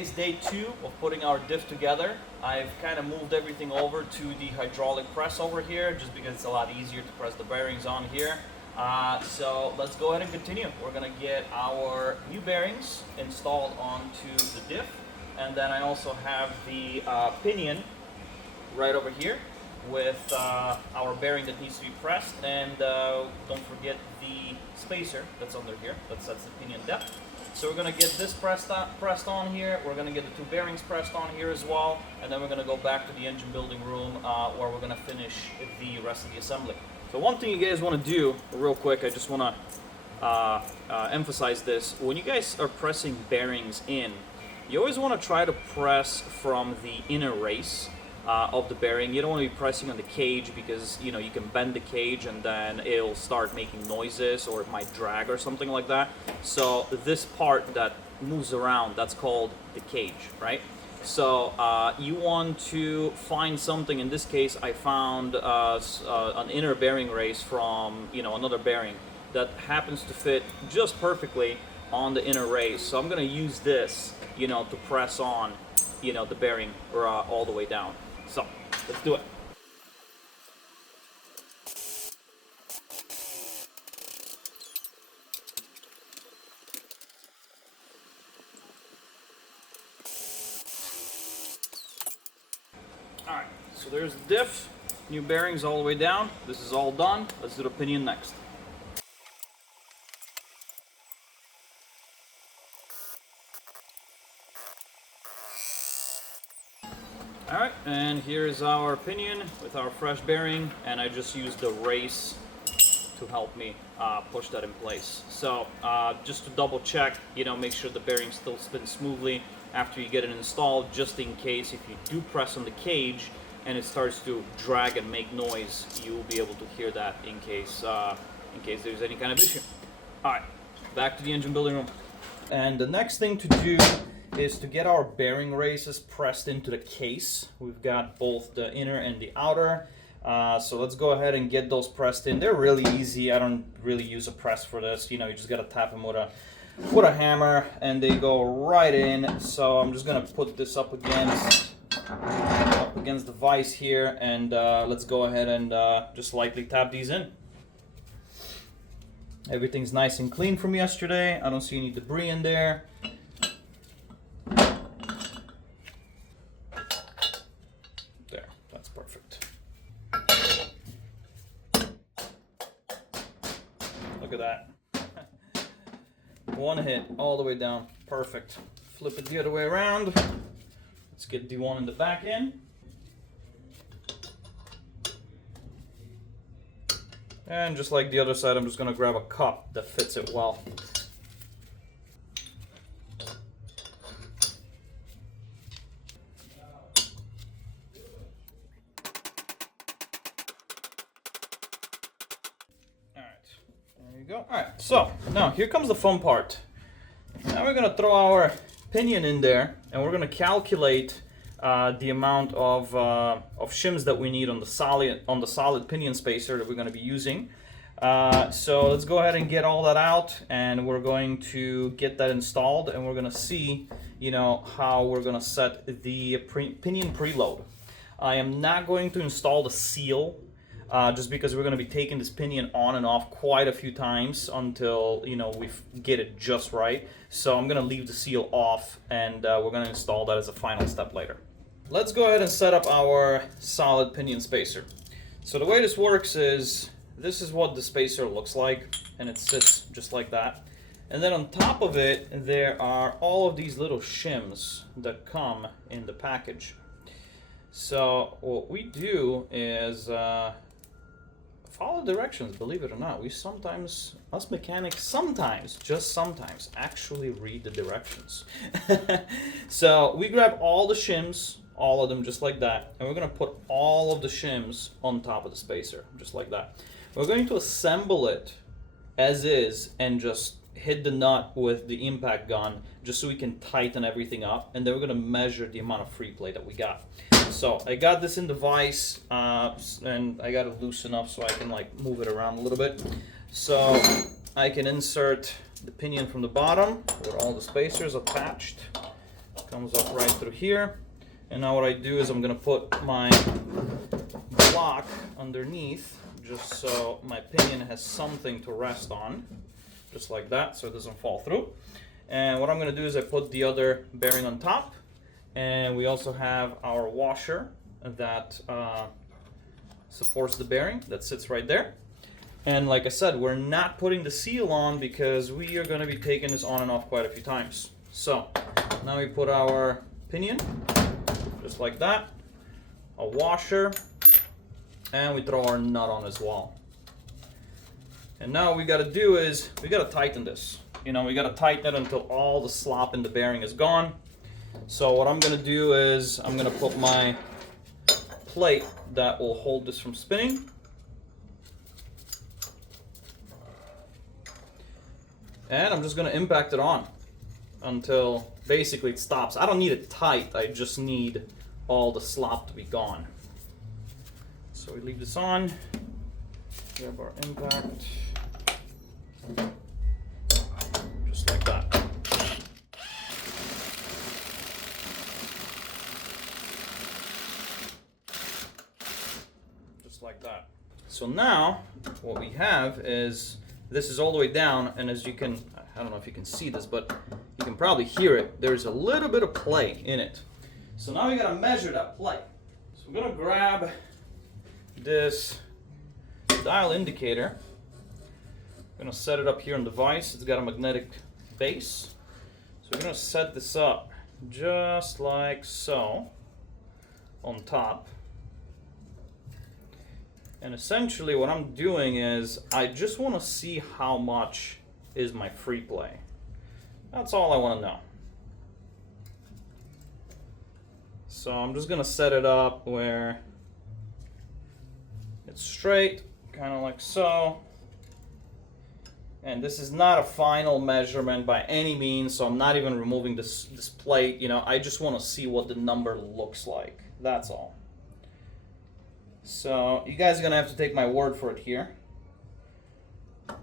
today is day 2 of putting our diff together. I've kind of moved everything over to the hydraulic press over here just because it's a lot easier to press the bearings on here. So let's go ahead and continue. We're going to get our new bearings installed onto the diff, and then I also have the pinion right over here with our bearing that needs to be pressed, and don't forget the spacer that's under here that sets the pinion depth. So we're going to get this pressed on here, we're going to get the 2 bearings pressed on here as well, and then we're going to go back to the engine building room where we're going to finish the rest of the assembly. So one thing you guys want to do real quick, I just want to emphasize this. When you guys are pressing bearings in, you always want to try to press from the inner race of the bearing. You don't want to be pressing on the cage because you can bend the cage and then it'll start making noises, or it might drag or something like that. So this part that moves around, that's called the cage, right? So you want to find something. In this case, I found an inner bearing race from another bearing that happens to fit just perfectly on the inner race. So I'm going to use this to press on the bearing all the way down. So let's do it. Alright, so there's the diff, new bearings all the way down. This is all done. Let's do the pinion next. Alright, and here's our pinion with our fresh bearing, and I just used the race to help me push that in place. So just to double check, make sure the bearing still spins smoothly after you get it installed, just in case if you do press on the cage and it starts to drag and make noise, you will be able to hear that in case there's any kind of issue. Alright, back to the engine building room. And the next thing to do is to get our bearing races pressed into the case. We've got both the inner and the outer. So let's go ahead and get those pressed in. They're really easy. I don't really use a press for this. You just gotta tap them with a hammer and they go right in. So I'm just gonna put this up against the vise here, and let's go ahead and just lightly tap these in. Everything's nice and clean from yesterday. I don't see any debris in there. There, that's perfect. Look at that. One hit all the way down. Perfect. Flip it the other way around. Let's get D1 in the back in. And just like the other side, I'm just going to grab a cup that fits it well. Go. Alright, so now here comes the fun part. Now we're going to throw our pinion in there, and we're going to calculate the amount of shims that we need on the solid pinion spacer that we're going to be using. So let's go ahead and get all that out, and we're going to get that installed, and we're going to see how we're going to set the pinion preload. I am not going to install the seal. Just because we're going to be taking this pinion on and off quite a few times until we get it just right. So I'm going to leave the seal off, and we're going to install that as a final step later. Let's go ahead and set up our solid pinion spacer. So the way this works is, this is what the spacer looks like, and it sits just like that. And then on top of it, there are all of these little shims that come in the package. So what we do is follow directions. Believe it or not, us mechanics just sometimes actually read the directions. So we grab all the shims, all of them just like that, and we're going to put all of the shims on top of the spacer just like that. We're going to assemble it as is and just hit the nut with the impact gun just so we can tighten everything up, and then we're going to measure the amount of free play that we got. So I got this in the vise, and I got it loose enough so I can move it around a little bit. So I can insert the pinion from the bottom with all the spacers attached. Comes up right through here. And now what I do is I'm gonna put my block underneath just so my pinion has something to rest on. Just like that, so it doesn't fall through. And what I'm gonna do is I put the other bearing on top. And we also have our washer that supports the bearing that sits right there. And like I said, we're not putting the seal on because we are gonna be taking this on and off quite a few times. So now we put our pinion, just like that, a washer, and we throw our nut on as well. And now what we gotta do is, we gotta tighten this. You know, we gotta tighten it until all the slop in the bearing is gone. So what I'm gonna do is, I'm gonna put my plate that will hold this from spinning. And I'm just gonna impact it on until basically it stops. I don't need it tight, I just need all the slop to be gone. So we leave this on, grab our impact, just like that. Just like that. So now, what we have is, this is all the way down, and as you can, I don't know if you can see this, but you can probably hear it. There's a little bit of play in it. So now we gotta measure that play. So we're gonna grab this dial indicator. I'm gonna set it up here on the vise. It's got a magnetic base. So we're gonna set this up just like so on top. And essentially what I'm doing is I just want to see how much is my free play. That's all I want to know. So I'm just going to set it up where it's straight, kind of like so. And this is not a final measurement by any means, so I'm not even removing this plate. You know, I just want to see what the number looks like. That's all. So you guys are gonna have to take my word for it here.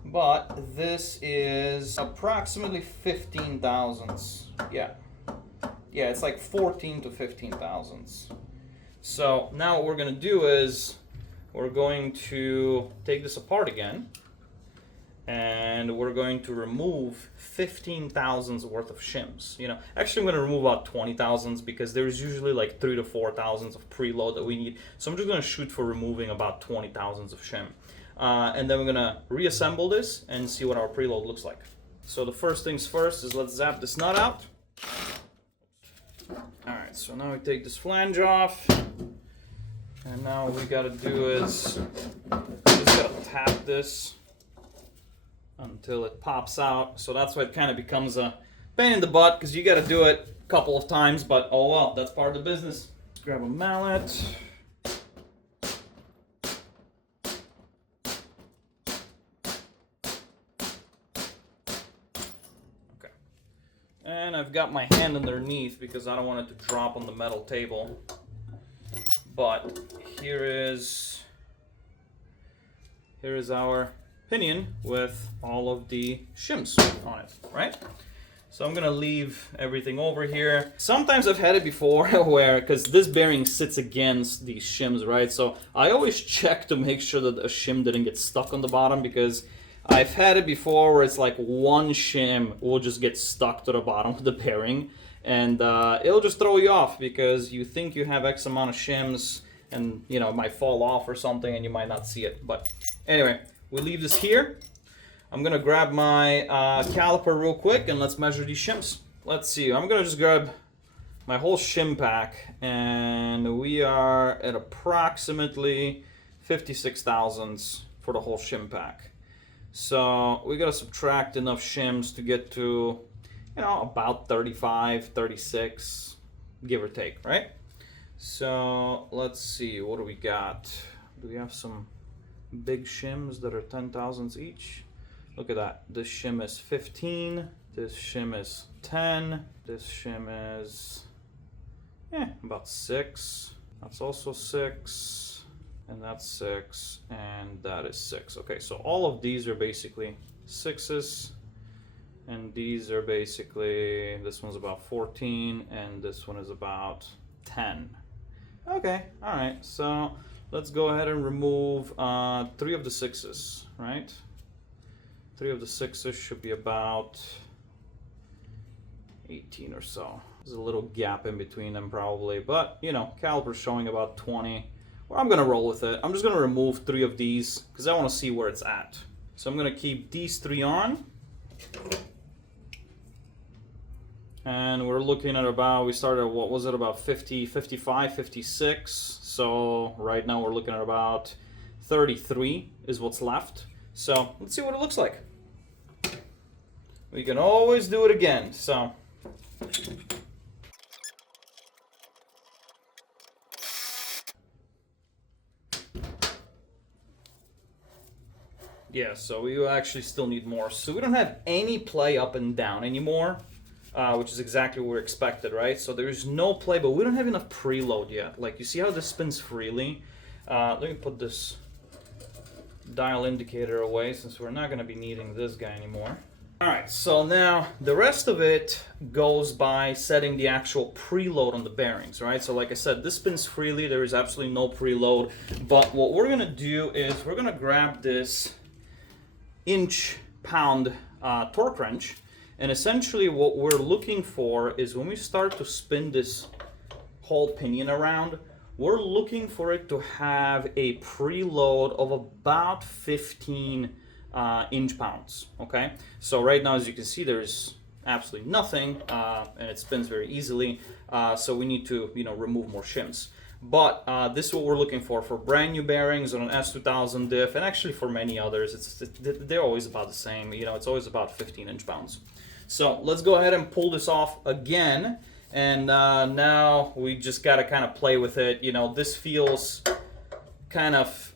But this is approximately 15 thousandths. Yeah, it's like 14 to 15 thousandths. So now what we're gonna do is we're going to take this apart again, and we're going to remove 15 thousandths worth of shims. You know, actually I'm going to remove about 20 thousandths because there's usually like 3 to 4 thousandths of preload that we need. So I'm just going to shoot for removing about 20 thousandths of shim. And then we're going to reassemble this and see what our preload looks like. So the first things first is let's zap this nut out. Alright, so now we take this flange off. And now what we got to do is just got to tap this until it pops out. So that's why it kind of becomes a pain in the butt, because you got to do it a couple of times, but oh well, that's part of the business. Let's grab a mallet. Okay. And I've got my hand underneath because I don't want it to drop on the metal table. But here is our pinion with all of the shims on it, right? So I'm gonna leave everything over here. Sometimes I've had it before where, because this bearing sits against these shims, right? So I always check to make sure that a shim didn't get stuck on the bottom, because I've had it before where it's like one shim will just get stuck to the bottom of the bearing, and it'll just throw you off because you think you have X amount of shims, and you know, it might fall off or something and you might not see it. But anyway, we leave this here. I'm gonna grab my caliper real quick and let's measure these shims. Let's see, I'm gonna just grab my whole shim pack, and we are at approximately 56 thousandths for the whole shim pack. So we gotta subtract enough shims to get to, you know, about 35, 36, give or take, right? So let's see, what do we got? Do we have some big shims that are 10 thousandths each? Look at that. This shim is 15, this shim is 10, this shim is about 6. That's also 6, and that's 6, and that is 6. Okay, so all of these are basically 6s, And these are basically, this one's about 14 and this one is about 10. Okay, all right, so let's go ahead and remove 3 of the 6s, right? 3 of the 6s should be about 18 or so. There's a little gap in between them probably, but you know, caliper's showing about 20. Well, I'm gonna roll with it. I'm just gonna remove 3 of these because I wanna see where it's at. So I'm gonna keep these 3 on. And we're looking at about, we started at, what was it, about 50, 55, 56. So right now we're looking at about 33 is what's left. So let's see what it looks like. We can always do it again, so. Yeah, so we actually still need more. So we don't have any play up and down anymore. Which is exactly what we expected, right? So there is no play, but we don't have enough preload yet. Like, you see how this spins freely? Let me put this dial indicator away since we're not going to be needing this guy anymore. All right, so now the rest of it goes by setting the actual preload on the bearings, right? So like I said, this spins freely. There is absolutely no preload. But what we're going to do is we're going to grab this inch-pound torque wrench. And essentially what we're looking for is when we start to spin this whole pinion around, we're looking for it to have a preload of about 15 inch-pounds, okay? So right now, as you can see, there's absolutely nothing, and it spins very easily, so we need to, you know, remove more shims. But this is what we're looking for brand new bearings on an S2000 diff, and actually for many others, they're always about the same. You know, it's always about 15 inch-pounds. So let's go ahead and pull this off again, and now we just got to kind of play with it. You know, this feels kind of,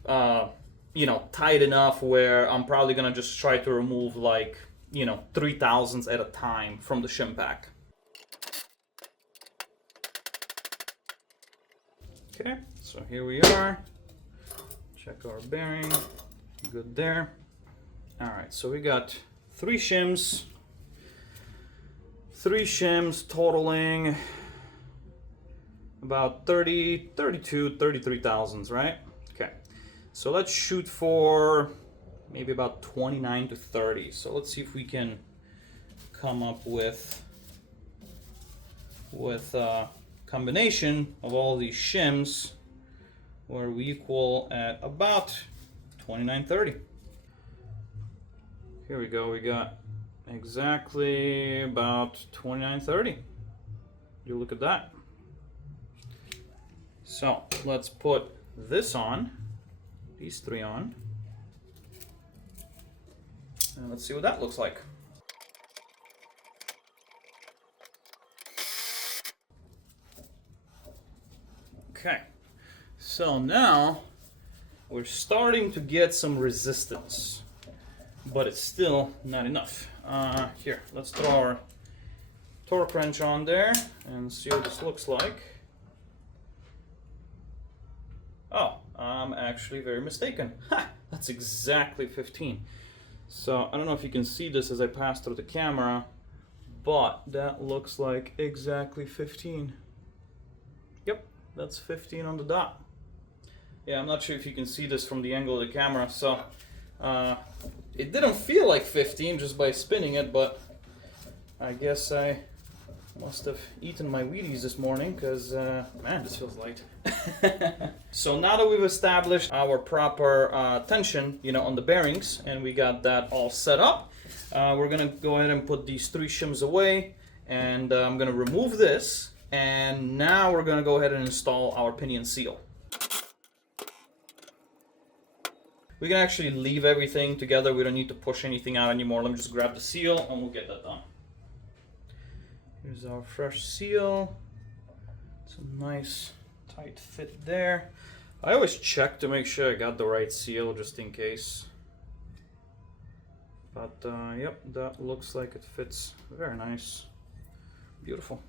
you know, tight enough where I'm probably going to just try to remove like, you know, 3/1000 at a time from the shim pack. Okay, so here we are. Check our bearing. Good there. All right, so we got 3 shims. 3 shims totaling about 33 right? Okay, so let's shoot for maybe about 29 to 30. So let's see if we can come up with a combination of all these shims where we equal at about 29-30. Here we go, we got exactly about 29-30. You look at that. So let's put this on, these 3 on, and let's see what that looks like. Okay, so now we're starting to get some resistance, but it's still not enough. Here, let's throw our torque wrench on there and see what this looks like. Oh, I'm actually very mistaken. Ha! That's exactly 15. So I don't know if you can see this as I pass through the camera, but that looks like exactly 15. Yep, that's 15 on the dot. Yeah, I'm not sure if you can see this from the angle of the camera, so it didn't feel like 15 just by spinning it, but I guess I must have eaten my Wheaties this morning because, man, this feels light. So now that we've established our proper tension, you know, on the bearings, and we got that all set up, we're gonna go ahead and put these 3 shims away, and I'm gonna remove this, and now we're gonna go ahead and install our pinion seal. We can actually leave everything together. We don't need to push anything out anymore. Let me just grab the seal and we'll get that done. Here's our fresh seal. It's a nice tight fit there. I always check to make sure I got the right seal just in case. But yep, that looks like it fits very nice. Beautiful.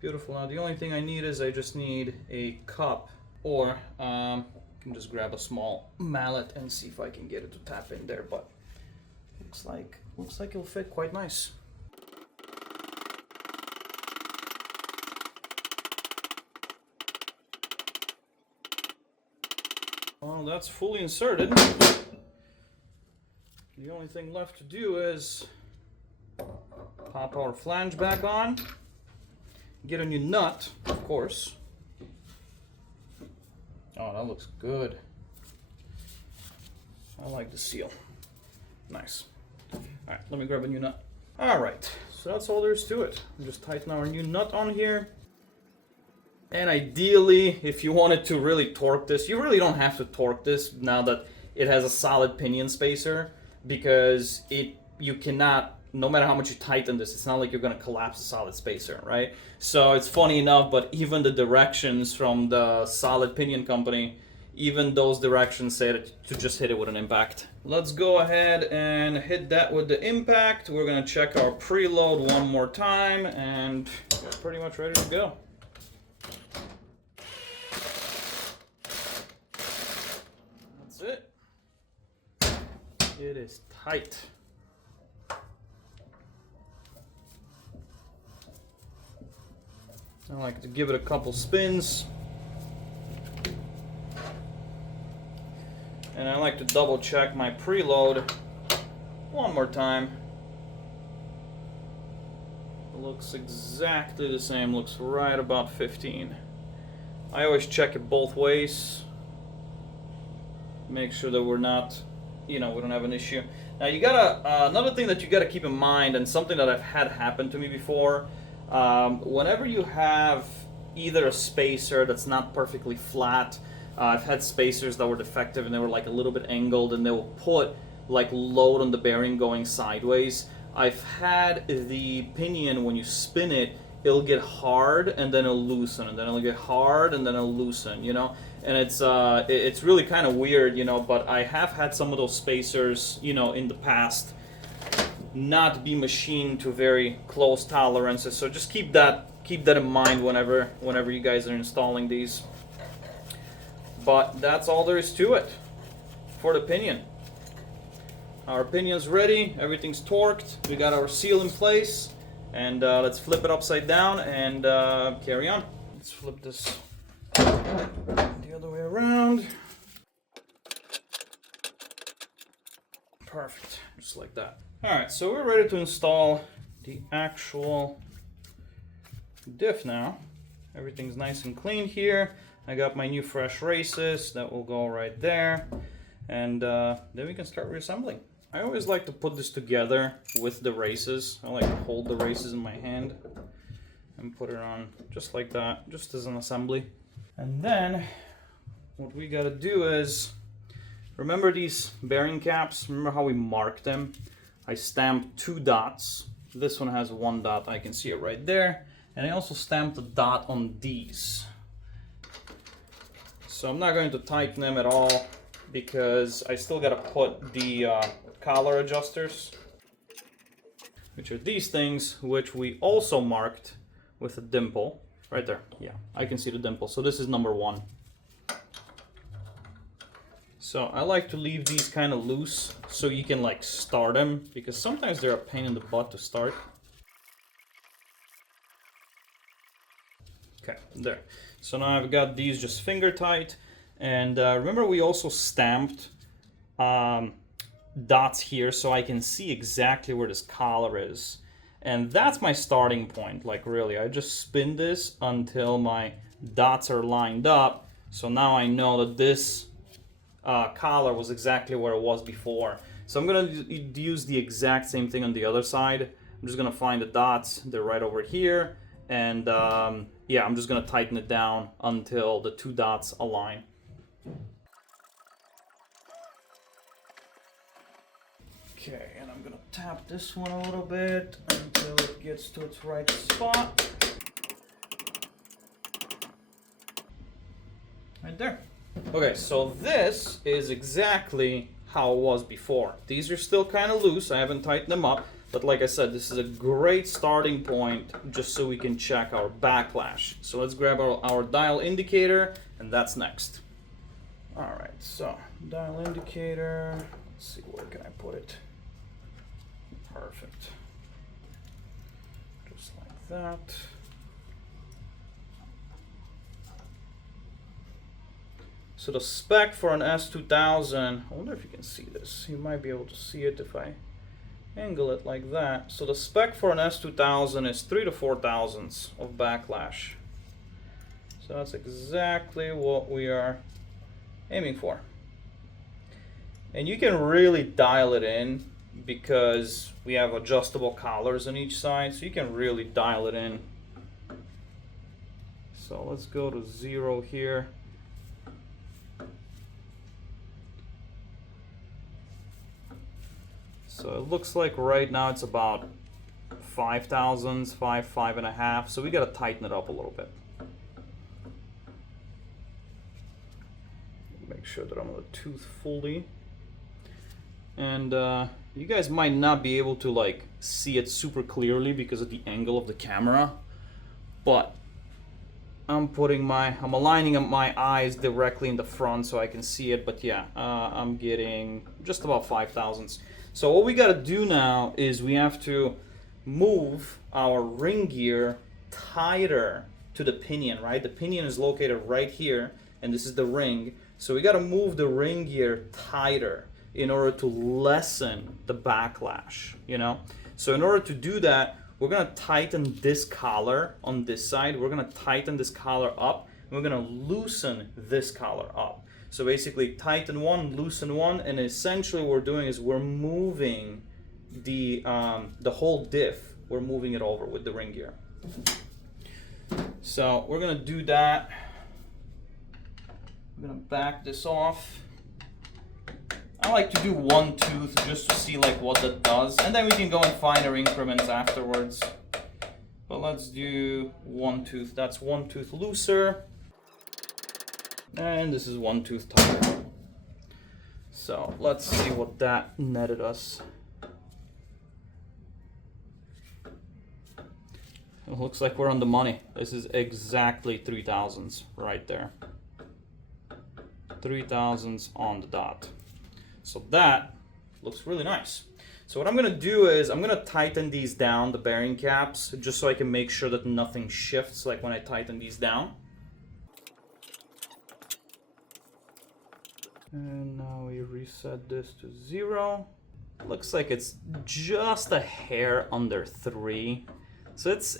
Beautiful. Now the only thing I need is I just need a cup, or I can just grab a small mallet and see if I can get it to tap in there, but looks like it'll fit quite nice. Well, that's fully inserted. The only thing left to do is pop our flange back on, get a new nut, of course. Oh, that looks good. I like the seal. Nice. All right, let me grab a new nut. All right, so that's all there is to it. Just tighten our new nut on here. And ideally, if you wanted to really torque this, you really don't have to torque this now that it has a solid pinion spacer, because you cannot, no matter how much you tighten this, it's not like you're gonna collapse the solid spacer, right? So it's funny enough, but even the directions from the solid pinion company, even those directions say that to just hit it with an impact. Let's go ahead and hit that with the impact. We're gonna check our preload one more time, and we're pretty much ready to go. That's it. It is tight. I like to give it a couple spins. And I like to double check my preload one more time. It looks exactly the same, looks right about 15. I always check it both ways. Make sure that we're not, we don't have an issue. Now you gotta, another thing that you gotta keep in mind, and something that I've had happen to me before, whenever you have either a spacer that's not perfectly flat, I've had spacers that were defective and they were like a little bit angled, and they will put like load on the bearing going sideways. I've had the pinion, when you spin it, it'll get hard and then it'll loosen, and then it'll get hard and then it'll loosen, and it's really kind of weird, but I have had some of those spacers, in the past not be machined to very close tolerances, so just keep that in mind whenever you guys are installing these. But that's all there is to it for the pinion. Our pinion's ready, everything's torqued, we got our seal in place, and let's flip it upside down and carry on. Let's flip this the other way around. Perfect, just like that. Alright, so we're ready to install the actual diff now. Everything's nice and clean here. I got my new fresh races that will go right there, and then we can start reassembling. I always like to put this together with the races. I like to hold the races in my hand and put it on just like that, just as an assembly. And then what we gotta do is, remember these bearing caps? Remember how we marked them? I stamped 2 dots. This one has 1 dot, I can see it right there. And I also stamped a dot on these. So I'm not going to tighten them at all, because I still got to put the collar adjusters, which are these things, which we also marked with a dimple right there. Yeah, I can see the dimple. So this is number 1. So I like to leave these kind of loose so you can like start them, because sometimes they're a pain in the butt to start. Okay, there. So now I've got these just finger tight, and remember we also stamped dots here so I can see exactly where this collar is. And that's my starting point, like really. I just spin this until my dots are lined up, so now I know that this collar was exactly where it was before. So I'm gonna use the exact same thing on the other side. I'm just gonna find the dots, they're right over here, and yeah, I'm just gonna tighten it down until the 2 dots align. Okay, and I'm gonna tap this one a little bit until it gets to its right spot. Right there. Okay, so this is exactly how it was before. These are still kind of loose, I haven't tightened them up, but like I said, this is a great starting point just so we can check our backlash. So let's grab our dial indicator, and that's next. Alright, so dial indicator, let's see, where can I put it? Perfect. Just like that. So the spec for an S2000, I wonder if you can see this. You might be able to see it if I angle it like that. So the spec for an S2000 is 3 to 4 thousandths of backlash. So that's exactly what we are aiming for. And you can really dial it in because we have adjustable collars on each side, so you can really dial it in. So let's go to 0 here. So it looks like right now it's about 5 thousandths, 5.5. So we got to tighten it up a little bit. Make sure that I'm on the tooth fully. And you guys might not be able to like see it super clearly because of the angle of the camera, but I'm aligning up my eyes directly in the front so I can see it. But yeah, I'm getting just about 5 thousandths. So what we got to do now is we have to move our ring gear tighter to the pinion, right? The pinion is located right here, and this is the ring. So we got to move the ring gear tighter in order to lessen the backlash, you know? So in order to do that, we're going to tighten this collar on this side. We're going to tighten this collar up, and we're going to loosen this collar up. So basically tighten one, loosen one, and essentially what we're doing is we're moving the whole diff. We're moving it over with the ring gear. So we're gonna do that. I'm gonna back this off. I like to do one tooth just to see like what that does, and then we can go in finer increments afterwards. But let's do one tooth. That's one tooth looser. And this is one tooth tighter. So let's see what that netted us. It looks like we're on the money. This is exactly 3 thousandths right there. 3 thousandths on the dot. So that looks really nice. So what I'm gonna do is I'm gonna tighten these down, the bearing caps, just so I can make sure that nothing shifts like when I tighten these down. And now we reset this to 0. Looks like it's just a hair under 3. So it's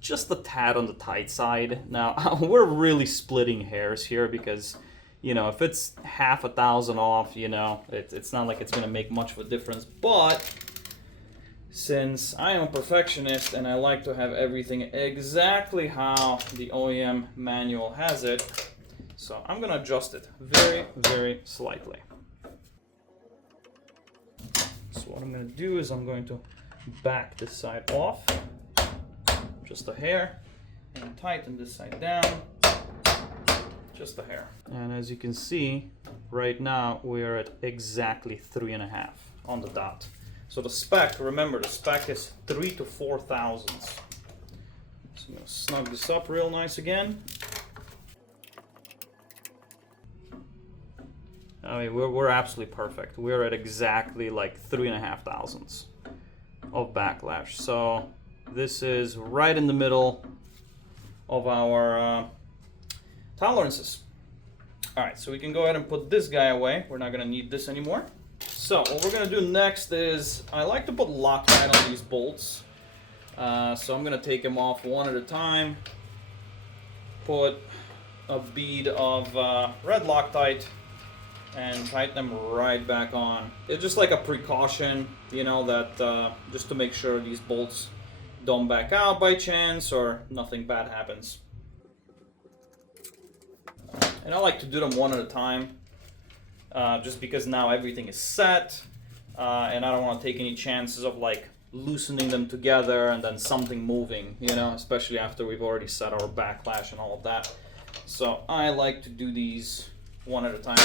just a tad on the tight side. Now we're really splitting hairs here because, you know, if it's half a thousand off, you know, it's not like it's gonna make much of a difference. But since I am a perfectionist and I like to have everything exactly how the OEM manual has it, so I'm gonna adjust it very, very slightly. So what I'm gonna do is I'm going to back this side off, just a hair, and tighten this side down, just a hair. And as you can see, right now we're at exactly 3.5 on the dot. So the spec, remember, the spec is 3 to 4 thousandths. So I'm gonna snug this up real nice again. I mean, we're absolutely perfect. We're at exactly like 3.5 thousandths of backlash. So this is right in the middle of our tolerances. All right, so we can go ahead and put this guy away. We're not gonna need this anymore. So what we're gonna do next is, I like to put Loctite on these bolts. So I'm gonna take them off one at a time. Put a bead of red Loctite and tighten them right back on. It's just like a precaution, you know, that just to make sure these bolts don't back out by chance or nothing bad happens. And I like to do them one at a time, just because now everything is set, and I don't want to take any chances of like loosening them together and then something moving, you know, especially after we've already set our backlash and all of that. So I like to do these one at a time.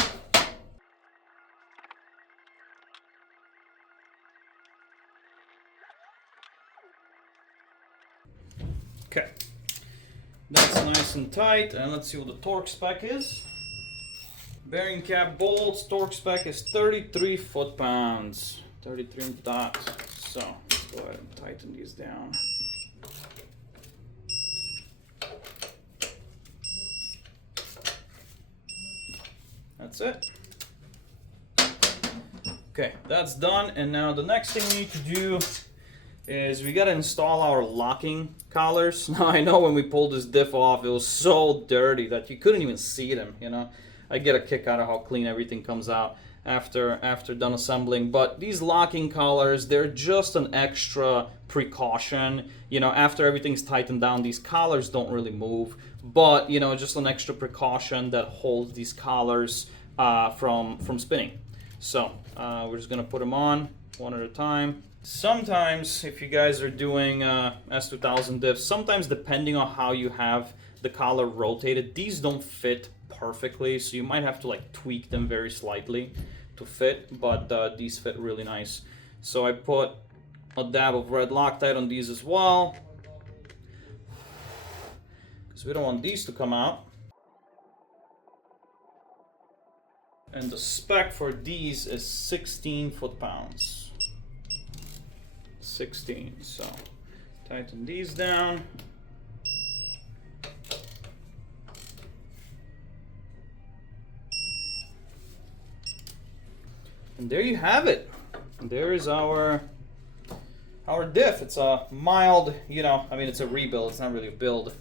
Okay, that's nice and tight, and let's see what the torque spec is. Bearing cap bolts, torque spec is 33 foot-pounds, 33 on the dot. So let's go ahead and tighten these down. That's it. Okay, that's done. And now the next thing we need to do is we got to install our locking collars. Now I know when we pulled this diff off, it was so dirty that you couldn't even see them, you know. I get a kick out of how clean everything comes out after done assembling. But these locking collars, they're just an extra precaution. You know, after everything's tightened down, these collars don't really move. But, you know, just an extra precaution that holds these collars from spinning. So we're just gonna put them on one at a time. Sometimes if you guys are doing S2000 diffs, sometimes depending on how you have the collar rotated, these don't fit perfectly, so you might have to like tweak them very slightly to fit, but these fit really nice. So I put a dab of red Loctite on these as well, because we don't want these to come out. And the spec for these is 16 foot-pounds. 16, so tighten these down. And there you have it. There is our diff. It's a mild, you know, I mean, it's a rebuild, it's not really a build,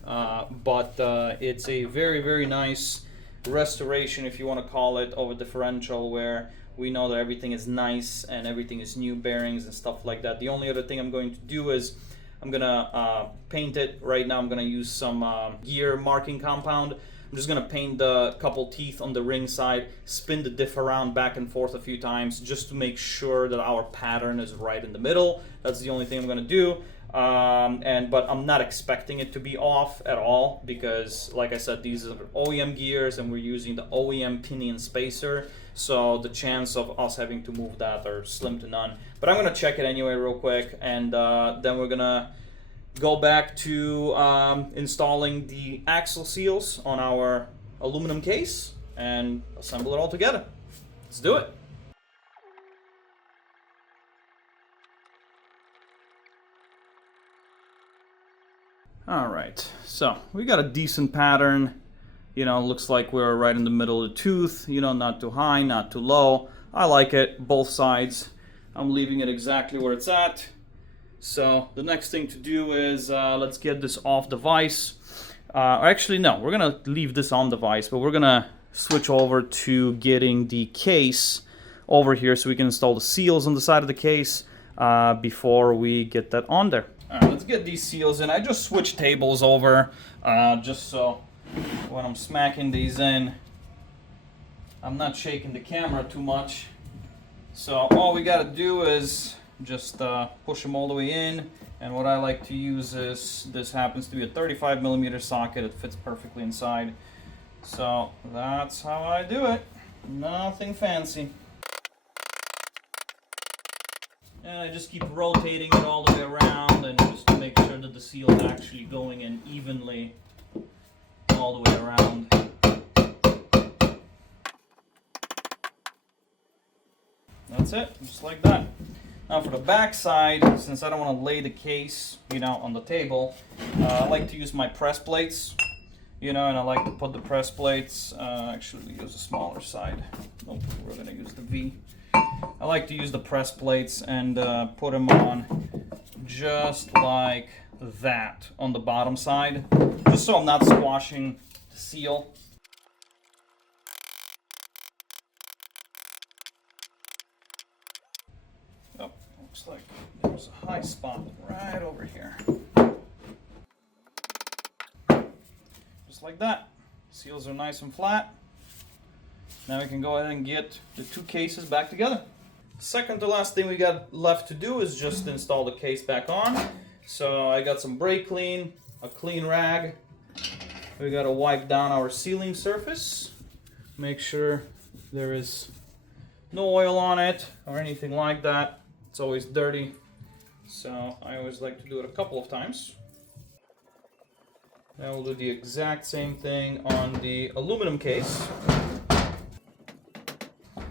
but it's a very, very nice restoration, if you want to call it, of a differential, where we know that everything is nice and everything is new bearings and stuff like that. The only other thing I'm going to do is I'm gonna paint it. Right now I'm gonna use some gear marking compound. I'm just gonna paint the couple teeth on the ring side, spin the diff around back and forth a few times just to make sure that our pattern is right in the middle. That's the only thing I'm gonna do. But I'm not expecting it to be off at all, because like I said, these are OEM gears and we're using the OEM pinion spacer, so the chance of us having to move that are slim to none. But I'm gonna check it anyway real quick, and then we're gonna go back to installing the axle seals on our aluminum case and assemble it all together. Let's do it. All right, so we got a decent pattern. You know, looks like we're right in the middle of the tooth, you know, not too high, not too low. I like it, both sides. I'm leaving it exactly where it's at. So the next thing to do is let's get this off the vise. Actually, no, we're gonna leave this on the vise, but we're gonna switch over to getting the case over here so we can install the seals on the side of the case before we get that on there. All right, let's get these seals in. I just switched tables over just so when I'm smacking these in, I'm not shaking the camera too much. So all we gotta do is just push them all the way in. And what I like to use is, this happens to be a 35mm socket. It fits perfectly inside. So that's how I do it. Nothing fancy. And I just keep rotating it all the way around, and just to make sure that the seal is actually going in evenly all the way around. That's it, just like that. Now for the back side, since I don't want to lay the case, you know, on the table, I like to use my press plates, you know, and I like to put the press plates, actually we use a smaller side. Nope, we're gonna use the V. I like to use the press plates and put them on just like that on the bottom side, just so I'm not squashing the seal. Oh, looks like there's a high spot right over here. Just like that. Seals are nice and flat. Now we can go ahead and get the two cases back together. Second to last thing we got left to do is just install the case back on. So I got some brake clean, a clean rag. We got to wipe down our sealing surface. Make sure there is no oil on it or anything like that. It's always dirty. So I always like to do it a couple of times. Now we'll do the exact same thing on the aluminum case.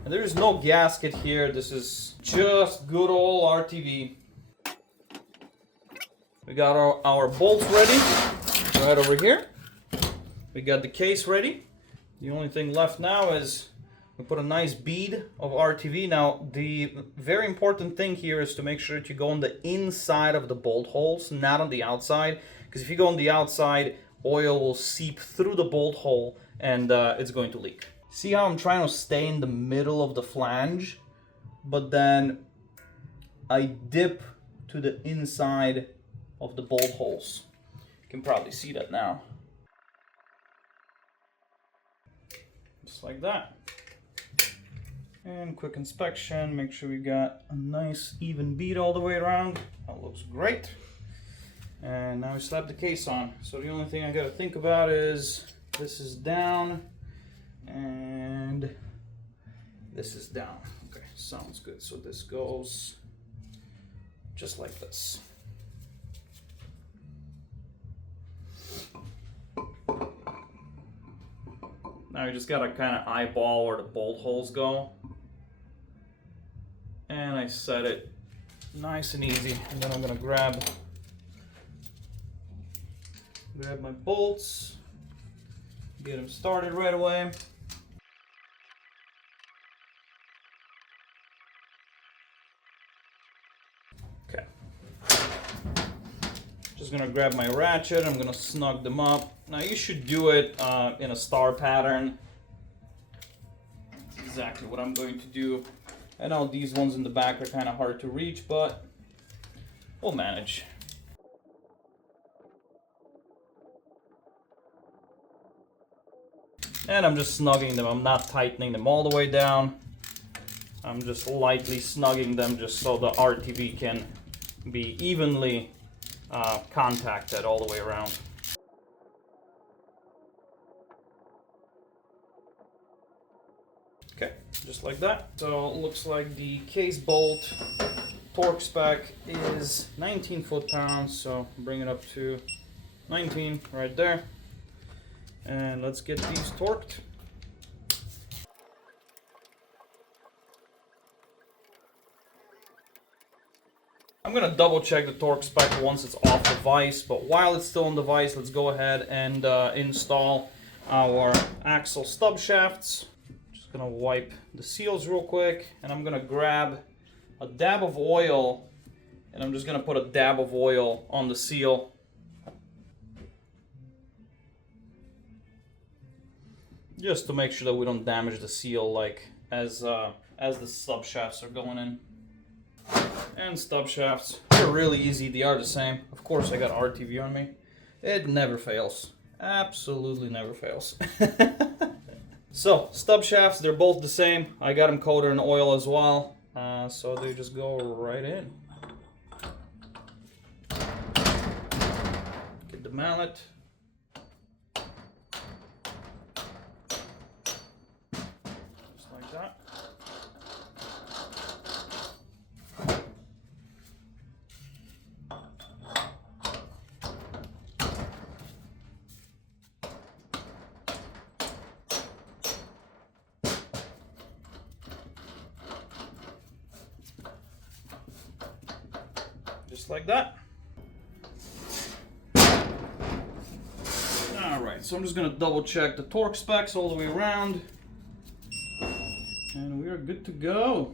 And there's no gasket here. This is just good old RTV. We got our bolts ready right over here. We got the case ready. The only thing left now is we put a nice bead of RTV. Now, the very important thing here is to make sure that you go on the inside of the bolt holes, not on the outside. Because if you go on the outside, oil will seep through the bolt hole and it's going to leak. See how I'm trying to stay in the middle of the flange, but then I dip to the inside of the bolt holes. You can probably see that now. Just like that. And quick inspection, make sure we got a nice even bead all the way around. That looks great. And now we slap the case on. So the only thing I gotta think about is this is down and this is down. Okay, sounds good. So this goes just like this. Now you just gotta kind of eyeball where the bolt holes go. And I set it nice and easy. And then I'm gonna grab my bolts, get them started right away. Okay. Just gonna grab my ratchet, I'm gonna snug them up. Now you should do it in a star pattern. That's exactly what I'm going to do. I know these ones in the back are kind of hard to reach, but we'll manage. And I'm just snugging them. I'm not tightening them all the way down. I'm just lightly snugging them just so the RTV can be evenly contacted all the way around. Okay, just like that. So it looks like the case bolt torque spec is 19 foot-pounds, so bring it up to 19 right there. And let's get these torqued. I'm gonna double check the torque spec once it's off the vise, but while it's still on the vise, let's go ahead and install our axle stub shafts. Just gonna wipe the seals real quick, and I'm gonna grab a dab of oil, and I'm just gonna put a dab of oil on the seal. Just to make sure that we don't damage the seal like as the stub shafts are going in. And stub shafts, they're really easy, they are the same. Of course I got RTV on me. It never fails. Absolutely never fails. So, stub shafts, they're both the same. I got them coated in oil as well. So they just go right in. Get the mallet. Just like that. Just like that. Alright, so I'm just going to double check the torque specs all the way around. And we are good to go.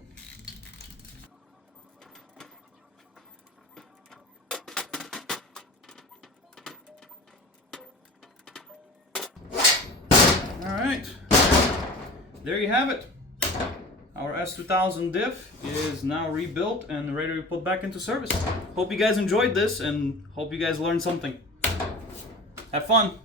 Alright, there you have it. Our S2000 diff is now rebuilt and ready to be put back into service. Hope you guys enjoyed this and hope you guys learned something. Have fun.